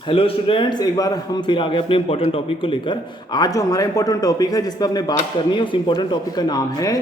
Hello students, एक बार हम फिर आ गए अपने इंपॉर्टेंट टॉपिक को लेकर। आज जो हमारा इंपॉर्टेंट टॉपिक है जिस पर हमने बात करनी है, उस इंपॉर्टेंट टॉपिक का नाम है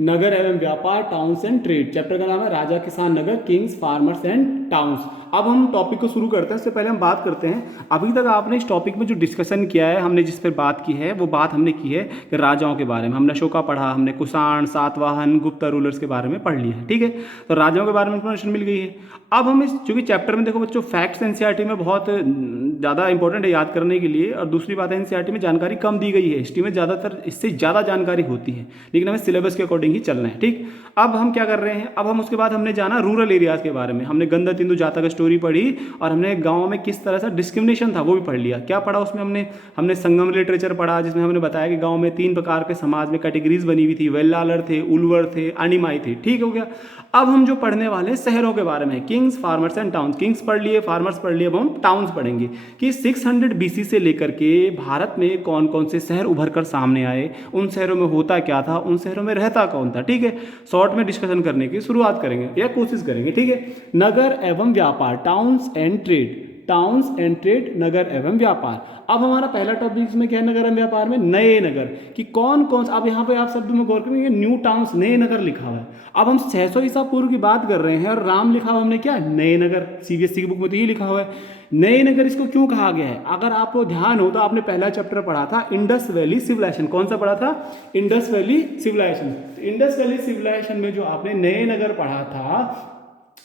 नगर एवं व्यापार, टाउन्स एंड ट्रेड। चैप्टर का नाम है राजा किसान नगर, किंग्स फार्मर्स एंड टाउन्स। अब हम टॉपिक को शुरू करते हैं। उससे पहले हम बात करते हैं, अभी तक आपने इस टॉपिक में जो डिस्कशन किया है, हमने जिस पर बात की है वो बात हमने की है कि राजाओं के बारे में। हमने अशोका पढ़ा, हमने कुषाण, सातवाहन, गुप्ता रूलर्स के बारे में पढ़ लिया है। ठीक है, तो राजाओं के बारे में इन्फॉर्मेशन मिल गई है। अब हम इस चूंकि चैप्टर में देखो बच्चों, फैक्ट्स एनसीईआरटी में बहुत ज़्यादा इंपॉर्टेंट है याद करने के लिए, और दूसरी बात है एनसीईआरटी में जानकारी कम दी गई है। हिस्ट्री में ज़्यादातर इससे ज़्यादा जानकारी होती है, लेकिन हमें सिलेबस के अकॉर्डिंग ही चलना है। ठीक, अब हम क्या कर रहे हैं, अब हम उसके बाद हमने जाना रूरल एरियाज़ के बारे में। हमने गंगा तिंदु जातक स्टोरी पढ़ी और हमने गाँव में किस तरह से डिस्क्रिमिनेशन था वो भी पढ़ लिया। क्या पढ़ा उसमें हमने हमने संगम लिटरेचर पढ़ा, जिसमें हमने बताया कि गाँव में 3 प्रकार के समाज में कैटेगरीज बनी हुई थी, वेल्लालर थे, उलवर थे, अनिमाई थे। ठीक हो गया। अब हम जो पढ़ने वाले हैं शहरों के बारे में, Kings farmers and towns. Kings पढ़ लिए, फार्मर्स पढ़ लिए, अब हम टाउन्स पढ़ेंगे कि 600 बीसी से लेकर के भारत में कौन कौन से शहर उभर कर सामने आए, उन शहरों में होता क्या था, उन शहरों में रहता कौन था। ठीक है, शॉर्ट में डिस्कशन करने की शुरुआत करेंगे या कोशिश करेंगे। ठीक है, नगर एवं व्यापार, towns and trade. Towns and trade, नगर एवं व्यापार। अब हमारा पहला टॉपिक इसमें क्या है, नगर एवं व्यापार में नए नगर कि कौन कौन सा। अब यहाँ पे आप शब्द में गौर करेंगे, न्यू टाउन्स, नए नगर लिखा हुआ है। अब हम 600 ईसा पूर्व की बात कर रहे हैं और राम लिखा हुआ हमने क्या, नए नगर। सीबीएसई की बुक में तो ये लिखा हुआ है नए नगर। इसको क्यों कहा गया है, अगर आपको ध्यान हो तो आपने पहला चैप्टर पढ़ा था इंडस वैली सिविलाइजेशन। कौन सा पढ़ा था, Indus valley civilization. Indus valley civilization में जो आपने नए नगर पढ़ा था,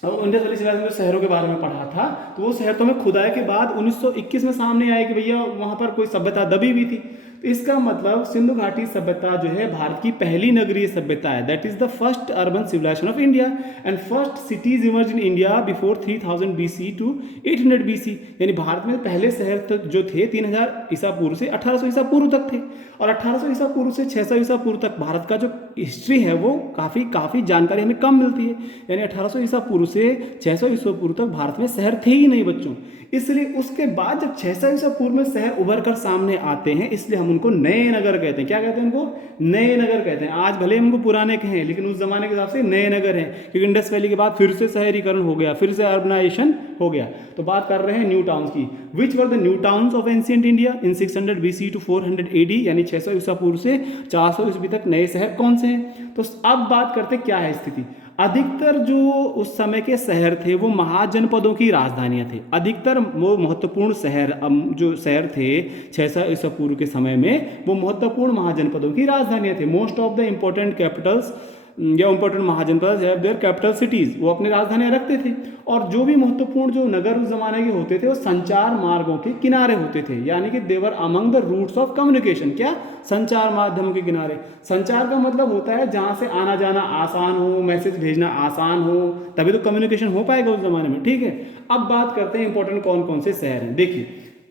और इंडस वैली सिविलाइजेशन में शहरों के बारे में पढ़ा था, तो वो शहर तो हमें खुदाई के बाद 1921 में सामने आया कि भैया वहाँ पर कोई सभ्यता दबी हुई थी। तो इसका मतलब सिंधु घाटी सभ्यता जो है भारत की पहली नगरीय सभ्यता है। That is the first urban civilization of India and first cities emerge in India before 3000 BC to 800 BC. यानी भारत में पहले शहर तक जो थे 3000 ईसा पूर्व से 1800 ईसा पूर्व तक थे, और 1800 ईसा पूर्व से 600 ईसा पूर्व तक भारत का जो हिस्ट्री है वो काफ़ी जानकारी हमें कम मिलती है। यानी 1800 ईसा पूर्व से 600 ईसा पूर्व तक भारत में शहर थे ही नहीं बच्चों। इसलिए उसके बाद जब 600 ईसा पूर्व में शहर उभर कर सामने आते हैं, इसलिए हम उनको नए नगर कहते हैं। क्या कहते हैं उनको, नए नगर कहते हैं। आज भले उनको पुराने कहें, लेकिन उस जमाने के हिसाब से नए नगर हैं, क्योंकि इंडस वैली के बाद फिर से शहरीकरण हो गया, फिर से अर्बनाइजेशन हो गया। तो बात कर रहे हैं न्यू टाउन्स की। Which were the new towns of ancient India in 600 BC to 400 AD, यानी 600 ईसा पूर्व से 400 ईस्वी तक नए शहर कौन से हैं। तो अब बात करते क्या है स्थिति। अधिकतर जो उस समय के शहर थे वो महाजनपदों की राजधानियां थे। अधिकतर वो महत्वपूर्ण शहर जो शहर थे 600 ईसा पूर्व के समय में, वो महत्वपूर्ण महाजनपदों की राजधानियां थे। Most of the important capitals या important mahajanapada have their capital cities, वो अपनी राजधानियां रखते थे। और जो भी महत्वपूर्ण जो नगर उस जमाने के होते थे वो संचार मार्गों के किनारे होते थे, यानी कि they were among the routes of communication. क्या, संचार माध्यमों के किनारे। संचार का मतलब होता है जहां से आना जाना आसान हो, मैसेज भेजना आसान हो, तभी तो कम्युनिकेशन हो पाएगा उस जमाने में। ठीक है, अब बात करते हैं इंपॉर्टेंट कौन कौन से शहर हैं। देखिए,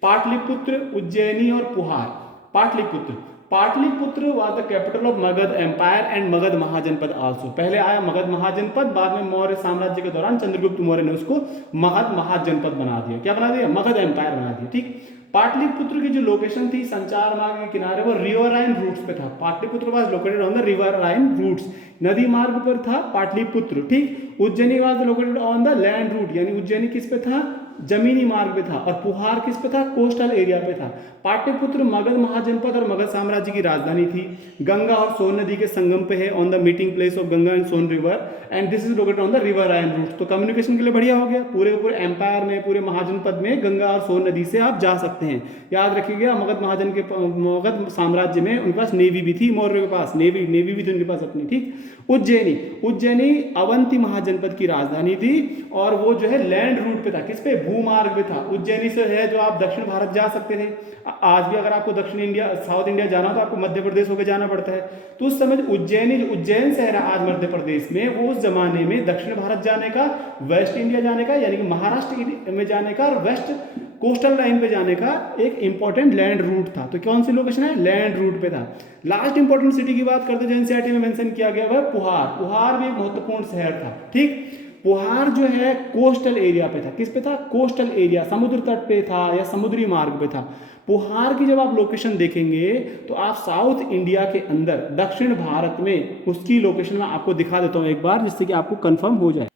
पाटलिपुत्र, उज्जैनी और Puhar. Pataliputra, Pataliputra was the capital of Magadha empire and Magadha mahajanapada also. पहले आया मगध महाजनपद, बाद में मौर्य साम्राज्य के दौरान चंद्रगुप्त मौर्य ने उसको मगध महाजनपद बना दिया। क्या बना दिया, मगध एम्पायर बना दिया। ठीक, पाटलिपुत्र की जो लोकेशन थी संचार मार्ग के किनारे, वो रिवर राइन रूट्स पे था। Pataliputra was located on the riverine routes, नदी मार्ग पर था पाटलिपुत्र। ठीक, Ujjaini was located on the land route, यानी उज्जैनी किस पे था, जमीनी मार्ग पे था, और पुहार किस पे था, कोस्टल एरिया पे था। पाटलिपुत्र मगध महाजनपद और मगध साम्राज्य की राजधानी थी। गंगा और सोन नदी के संगम पे है, on the meeting place of Ganga and Son river, and this is located on the riverine route. तो कम्युनिकेशन के लिए बढ़िया हो गया। पूरे पूरे एम्पायर में, पूरे महाजनपद में गंगा और सोन नदी से आप जा सकते हैं। याद रखिएगा, मगध साम्राज्य में उनके पास नेवी भी थी, मौर्य के पास नेवी भी थी उनके पास अपनी। ठीक, उज्जैनी, उज्जैनी अवंती महाजनपद की राजधानी थी, और वो जो है लैंड रूट पे था। किस पे, भूमार्ग पे था। उज्जैनी से है जो आप दक्षिण भारत जा सकते थे। आज भी अगर आपको दक्षिण इंडिया, साउथ इंडिया जाना हो तो आपको मध्य प्रदेश होकर जाना पड़ता है। तो उस समय उज्जैनी, जो उज्जैन शहर है आज मध्य प्रदेश में, वो उस जमाने में दक्षिण भारत जाने का, वेस्ट इंडिया जाने का, यानी कि महाराष्ट्र में जाने का, और वेस्ट कोस्टल लाइन पे जाने का एक इंपॉर्टेंट लैंड रूट था। तो कौन सी लोकेशन है, लैंड रूट पे था। लास्ट इंपॉर्टेंट सिटी की बात करते हैं जो एनसीईआरटी में मेंशन किया गया वह पुहार। पुहार भी एक महत्वपूर्ण शहर था। ठीक, पुहार जो है कोस्टल एरिया पे था। किस पे था, कोस्टल एरिया, समुद्र तट पे था या समुद्री मार्ग पे था। पुहार की जब आप लोकेशन देखेंगे तो आप साउथ इंडिया के अंदर दक्षिण भारत में उसकी लोकेशन में आपको दिखा देता हूं एक बार, जिससे कि आपको कंफर्म हो जाए।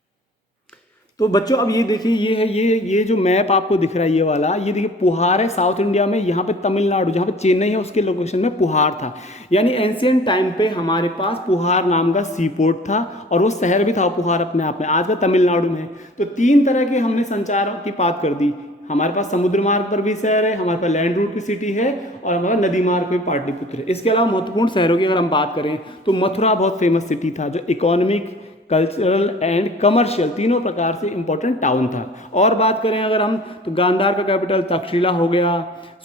तो बच्चों अब ये देखिए, ये है ये जो मैप आपको दिख रहा है ये वाला, ये देखिए पुहार है साउथ इंडिया में, यहाँ पे तमिलनाडु जहाँ पे चेन्नई है उसके लोकेशन में पुहार था। यानी एंशियंट टाइम पे हमारे पास पुहार नाम का सी पोर्ट था और वो शहर भी था पुहार अपने आप में, आज का तमिलनाडु में। तो तीन तरह के हमने संचार की बात कर दी। हमारे पास समुद्र मार्ग पर भी शहर है, हमारे पास लैंड रूट की सिटी है, और हमारे नदी मार्ग पे पाटलिपुत्र है। इसके अलावा महत्वपूर्ण शहरों की अगर हम बात करें तो मथुरा बहुत फेमस सिटी था, जो इकोनॉमिक, कल्चरल एंड कमर्शियल तीनों प्रकार से इंपॉर्टेंट टाउन था। और बात करें अगर हम तो गांधार का कैपिटल तक्षशिला हो गया,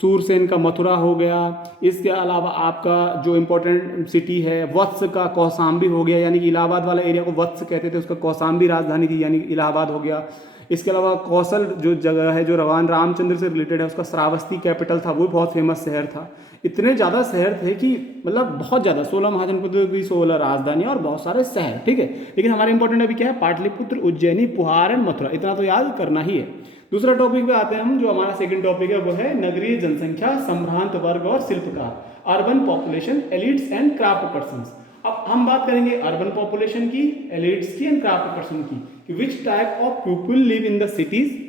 सूरसेन का मथुरा हो गया। इसके अलावा आपका जो इम्पोर्टेंट सिटी है वत्स का कौशाम्बी हो गया, यानी कि इलाहाबाद वाला एरिया को वत्स कहते थे, उसका कौशाम्बी राजधानी थी यानी इलाहाबाद हो गया। इसके अलावा कौशल जो जगह है जो भगवान रामचंद्र से रिलेटेड है, उसका श्रावस्ती कैपिटल था, वो बहुत फेमस शहर था। इतने ज़्यादा शहर थे कि मतलब बहुत ज़्यादा, 16 महाजनपदों की 16 राजधानी और बहुत सारे शहर, ठीक है। लेकिन हमारे इंपॉर्टेंट अभी क्या है, पाटलिपुत्र, उज्जैनी, पुहार एंड मथुरा, इतना तो याद करना ही है। दूसरा टॉपिक पे आते हैं हम, जो हमारा सेकंड टॉपिक है वो है नगरीय जनसंख्या, संभ्रांत वर्ग और शिल्पकार, urban population, elites and craft persons. अब हम बात करेंगे अर्बन पॉपुलेशन की, एलिट्स की एंड क्राफ्ट पर्सन की, which type of people live in the cities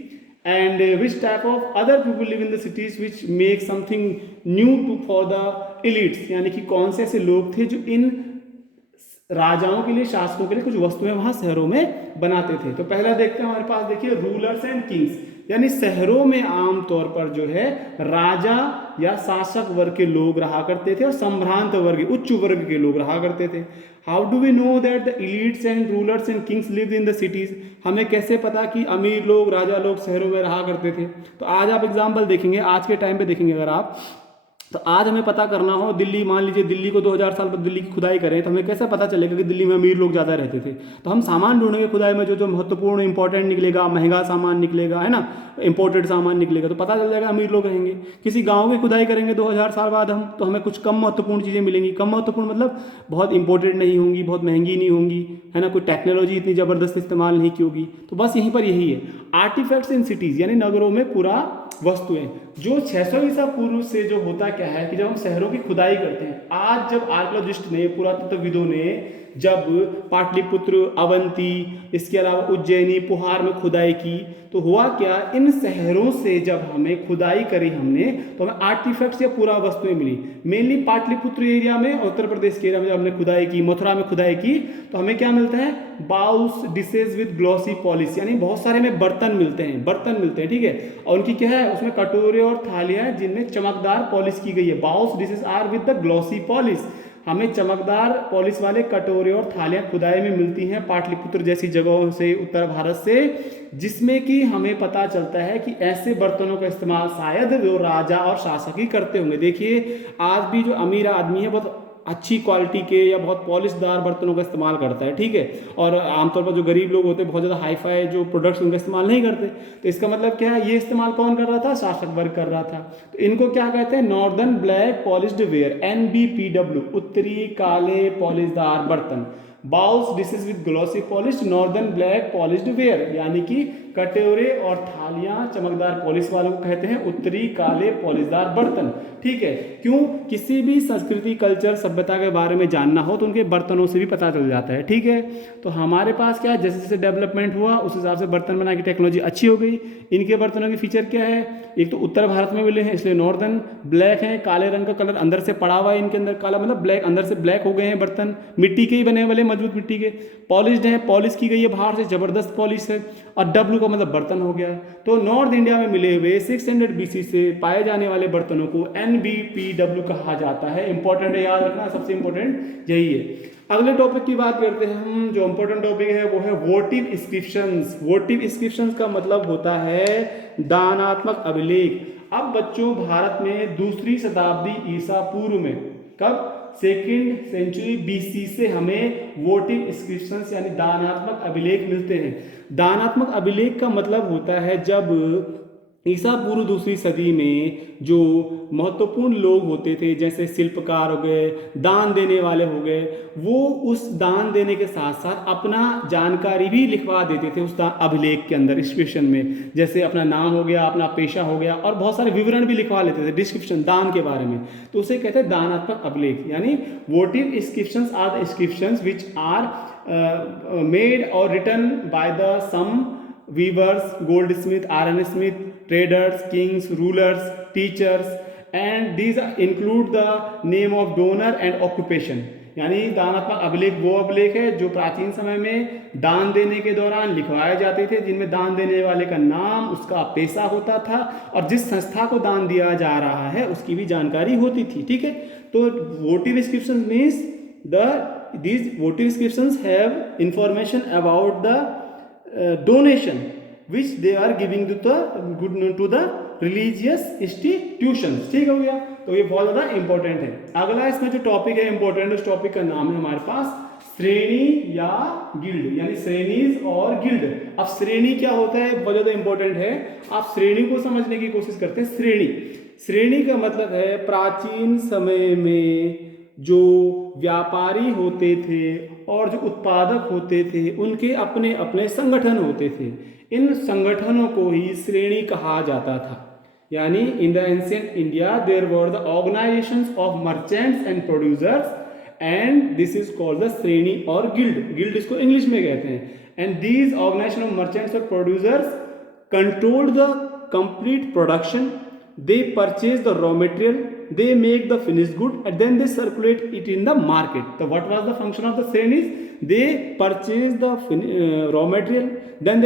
and which type of other people live in the cities which make something new to for the elites, यानी कि कौन से ऐसे लोग थे जो इन राजाओं के लिए, शासकों के लिए कुछ वस्तुएं वहां शहरों में बनाते थे। तो पहला देखते हैं हमारे पास, देखिए रूलर्स एंड किंग्स, यानी शहरों में आमतौर पर जो है राजा या शासक वर्ग के लोग रहा करते थे और संभ्रांत वर्ग, उच्च वर्ग के लोग रहा करते थे। How do we know that the elites and rulers and kings live in the cities, हमें कैसे पता कि अमीर लोग, राजा लोग शहरों में रहा करते थे। तो आज आप एग्जाम्पल देखेंगे, आज के टाइम पे देखेंगे अगर आप, तो आज हमें पता करना हो दिल्ली, मान लीजिए दिल्ली को 2000 साल बाद दिल्ली की खुदाई करें, तो हमें कैसे पता चलेगा कि दिल्ली में अमीर लोग ज़्यादा रहते थे। तो हम सामान ढूंढेंगे खुदाई में, जो जो महत्वपूर्ण इंपॉर्टेंट निकलेगा, महंगा सामान निकलेगा, है ना, इंपोर्टेड सामान निकलेगा, तो पता चल जाएगा अमीर लोग रहेंगे। किसी गाँव की खुदाई करेंगे 2000 साल बाद हम, तो हमें कुछ कम महत्वपूर्ण चीज़ें मिलेंगी। कम महत्वपूर्ण मतलब बहुत इंपोर्टेड नहीं होंगी, बहुत महंगी नहीं होंगी, है ना, कोई टेक्नोलॉजी इतनी ज़बरदस्त इस्तेमाल नहीं की होगी। तो बस यहीं पर यही है, आर्टिफैक्ट्स इन सिटीज़, यानी नगरों में पूरा वस्तुएं, जो 600 ईसा पूर्व से जो होता क्या है कि जब हम शहरों की खुदाई करते हैं, आज जब आर्कियोलॉजिस्ट ने, पुरातत्वविदों ने जब पाटलिपुत्र, अवंती, इसके अलावा उज्जैनी, पुहार में खुदाई की, तो हुआ क्या, इन शहरों से जब हमें खुदाई करी हमने, तो हमें आर्टिफैक्ट्स या पूरा वस्तुएं मिली। मेनली पाटलिपुत्र एरिया में, उत्तर प्रदेश के एरिया में जब हमने खुदाई की, मथुरा में खुदाई की, तो हमें क्या मिलता है, bowls, dishes with glossy polish, यानी बहुत सारे में बर्तन मिलते हैं, ठीक है। और उनकी क्या है, उसमें कटोरे और थालियां हैं जिनमें चमकदार पॉलिश की गई है। Bowls dishes are with the glossy polish, हमें चमकदार पॉलिश वाले कटोरे और थालियां खुदाई में मिलती हैं पाटलिपुत्र जैसी जगहों से, उत्तर भारत से, जिसमें कि हमें पता चलता है कि ऐसे बर्तनों का इस्तेमाल शायद वो राजा और शासक ही करते होंगे। देखिए आज भी जो अमीर आदमी है बहुत अच्छी क्वालिटी के या बहुत पॉलिशदार बर्तनों का इस्तेमाल करता है, ठीक है। और आमतौर पर जो गरीब लोग होते हैं बहुत ज़्यादा हाईफाई जो प्रोडक्ट्स उनका इस्तेमाल नहीं करते। तो इसका मतलब क्या है, ये इस्तेमाल कौन कर रहा था, शासक वर्ग कर रहा था। तो इनको क्या कहते हैं, northern black polished where, NBPW, उत्तरी काले पॉलिशदार बर्तन। Bowls dishes with glossy polish, northern black polished where, यानी कि कटोरे और थालियां चमकदार पॉलिश वालों को कहते हैं उत्तरी काले पॉलिशदार बर्तन, ठीक है। क्यों, किसी भी संस्कृति, कल्चर, सभ्यता के बारे में जानना हो तो उनके बर्तनों से भी पता चल जाता है, ठीक है। तो हमारे पास क्या है, जैसे जैसे डेवलपमेंट हुआ उस हिसाब से बर्तन बनाने की टेक्नोलॉजी अच्छी हो गई। इनके बर्तनों के फीचर क्या है, एक तो उत्तर भारत में मिले हैं इसलिए नॉर्दर्न, ब्लैक है, काले रंग का कलर अंदर से पड़ा हुआ है इनके अंदर, काला मतलब ब्लैक, अंदर से ब्लैक हो गए हैं बर्तन, मिट्टी के ही बने वाले, मजबूत मिट्टी के, पॉलिश्ड है, पॉलिश की गई है बाहर से, जबरदस्त पॉलिश है, और W का मतलब बर्तन हो गया। तो नॉर्थ इंडिया में मिले हुए 600 BC से पाए जाने वाले बर्तनों को NBPW कहा जाता है। इंपॉर्टेंट है, याद रखना, सबसे इंपॉर्टेंट यही है। अगले टॉपिक की बात करते हैं हम, जो इंपॉर्टेंट टॉपिक है वो है वोटिव इंस्क्रिप्शंस। वोटिव इंस्क्रिप्शंस का मतलब होता है दानात्मक अभिलेख। अब बच्चों भारत में 2री शताब्दी ईसा पूर्व में, कब, 2nd सेंचुरी BC से हमें वोटिव इंस्क्रिप्शंस यानी दानात्मक अभिलेख मिलते हैं। दानात्मक अभिलेख का मतलब होता है जब ईसा पूर्व 2री सदी में जो महत्वपूर्ण लोग होते थे, जैसे शिल्पकार हो गए, दान देने वाले हो गए, वो उस दान देने के साथ साथ अपना जानकारी भी लिखवा देते थे उस अभिलेख के अंदर, इंस्क्रिप्शन में, जैसे अपना नाम हो गया, अपना पेशा हो गया, और बहुत सारे विवरण भी लिखवा लेते थे, डिस्क्रिप्शन दान के बारे में। तो उसे कहते हैं दानात्मक अभिलेख, यानी votive inscriptions are the inscriptions which are made और written by the some weavers, goldsmith, iron smith, traders, kings, rulers, teachers, and these include the name of donor and occupation. यानी दानात्मक अभिलेख वो अभिलेख है जो प्राचीन समय में दान देने के दौरान लिखवाए जाते थे, जिनमें दान देने वाले का नाम, उसका पेशा होता था और जिस संस्था को दान दिया जा रहा है उसकी भी जानकारी होती थी। ठीक है, तो वोटिव inscription means these votive inscriptions have information about the donation which they are giving to the religious institutions। ठीक हो गया, तो ये बहुत ज़्यादा इंपॉर्टेंट है। अगला इसमें जो टॉपिक है इंपॉर्टेंट, उस टॉपिक का नाम है हमारे पास श्रेणी या गिल्ड, यानी श्रेणीज और गिल्ड। अब श्रेणी क्या होता है, बहुत ज़्यादा इंपॉर्टेंट है। आप श्रेणी को समझने की कोशिश करते हैं। श्रेणी का मतलब है प्राचीन समय में जो व्यापारी होते थे और जो उत्पादक होते थे उनके अपने अपने संगठन होते थे। इन संगठनों को ही श्रेणी कहा जाता था। यानी in the ancient India there were the organisations of merchants and producers and this is called the shreni और गिल्ड इसको इंग्लिश में कहते हैं। And these organisation of merchants और producers controlled the complete production, they purchase the raw material, they make the finished good and then they circulate it in the market. So what was the function of the shrenis? They purchase the raw material, then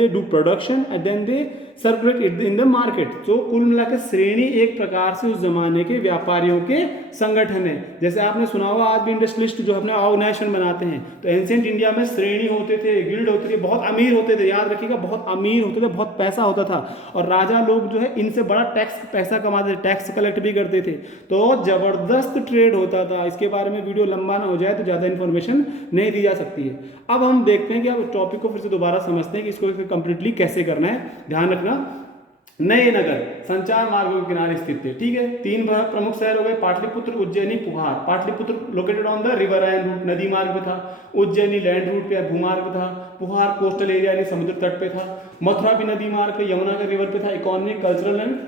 they do production and then they circulate it in the market. तो कुल मिलाकर श्रेणी एक प्रकार से उस जमाने के व्यापारियों के संगठन है। जैसे आपने सुना होगा आज भी इंडस्ट्रियलिस्ट जो अपने ऑर्गेनाइजेशन बनाते हैं, तो एंशिएंट इंडिया में श्रेणी होते थे, गिल्ड होती थी, बहुत अमीर होते थे, याद रखिएगा बहुत अमीर होते थे, बहुत पैसा होता था और राजा लोग जो है इनसे बड़ा टैक्स पैसा कमाते थे, टैक्स कलेक्ट भी करते थे, तो जबरदस्त ट्रेड होता था। इसके बारे में वीडियो लंबा ना हो जाए तो ज़्यादा इन्फॉर्मेशन नहीं दी जा सकती है। अब हम देखते हैं कि अब टॉपिक को फिर से दोबारा समझते हैं कि इसको कंप्लीटली कैसे करना है। ध्यान रखना, नए नगर संचार मार्गों के किनारे स्थित थे। ठीक है, 3 प्रमुख शहर हो गए, Pataliputra, Ujjaini, Puhar. Pataliputra located on the river and route, नदी मार्ग पे था। उज्जैनी लैंड रूट पे भूमार्ग पे था। पुहार कोस्टल एरिया यानी समुद्र तट पे था। मथुरा भी नदी मार्ग पे, यमुना के रिवर पे था। इकोनॉमिक, कल्चरल एंड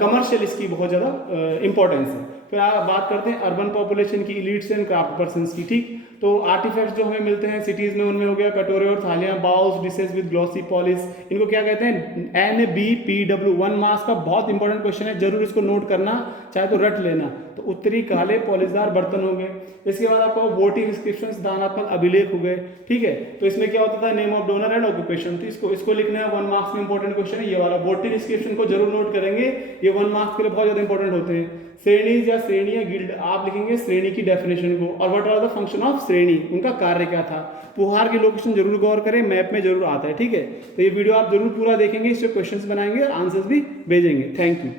कमर्शियल इसकी बहुत ज़्यादा इंपॉर्टेंस है। फिर आप बात करते हैं अर्बन पॉपुलेशन की, इलीट्स एंड क्राफ्ट पर्सन्स की। ठीक, तो आर्टिफैक्ट्स जो हमें मिलते हैं सिटीज़ में उनमें हो गया कटोरे और थालियाँ, bowls, dishes with glossy polish. इनको क्या कहते हैं? NBPW, 1 मार्क्स का बहुत इंपॉर्टेंट क्वेश्चन है, जरूर इसको नोट करना, चाहे तो रट लेना। तो उत्तरी काले पॉलिशदार बर्तन हो गए। इसके बाद आपको वोटिंग इंस्क्रिप्शंस, दानात्मक अभिलेख हो गए। ठीक है, तो इसमें क्या होता था? Name of donor and occupation. तो इसको लिखना है, 1 मार्क्स में इंपॉर्टेंट क्वेश्चन है ये वाला। वोटिंग इंस्क्रिप्शन को जरूर नोट करेंगे, ये 1 मार्क्स के लिए बहुत ज्यादा इंपॉर्टेंट होते हैं। श्रेणीज या श्रेणी या गिल्ड, आप लिखेंगे श्रेणी की डेफिनेशन को और what are the function of श्रेणी, उनका कार्य क्या था। पुहार की लोकेशन जरूर गौर करें, मैप में जरूर आता है। ठीक है, तो ये वीडियो आप जरूर पूरा देखेंगे, इससे क्वेश्चंस बनाएंगे, आंसर्स भी भेजेंगे। Thank you.